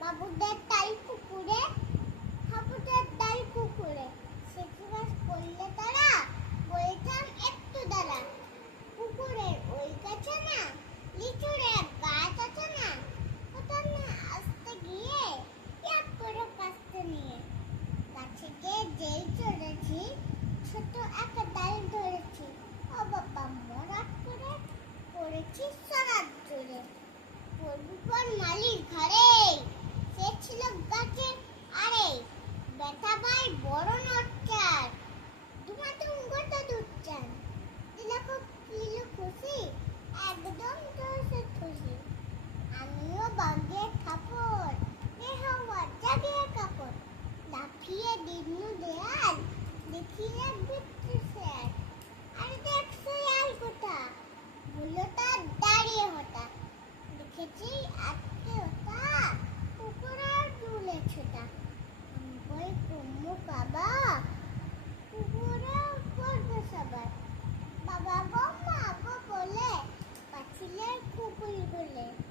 বাবুদের তাই পুকুরে হাবুদের তাই পুকুরে তারা বলতাম ওই কাছে না লিচুর গাছ আছে না ওটা গিয়ে এক করে কাছতে নিয়ে গাছে গিয়ে যেই চলেছি ছোট একটা ডাল ধরেছি মালিক ঘরে। সে ছিল গাছের আরে ব্যথা বড় নচ্চার দুমাতুম গোটা দুচ্চান দিলাকো কিলো খুশি, একদম খুশি। আমিও বাগিয়ে কাপড় এ হওয়া জাগিয়ে কাপড়। লাফিয়ে দিনু দেয়াল, দেখিয়ে বিত্রি স্যার। 过一个人。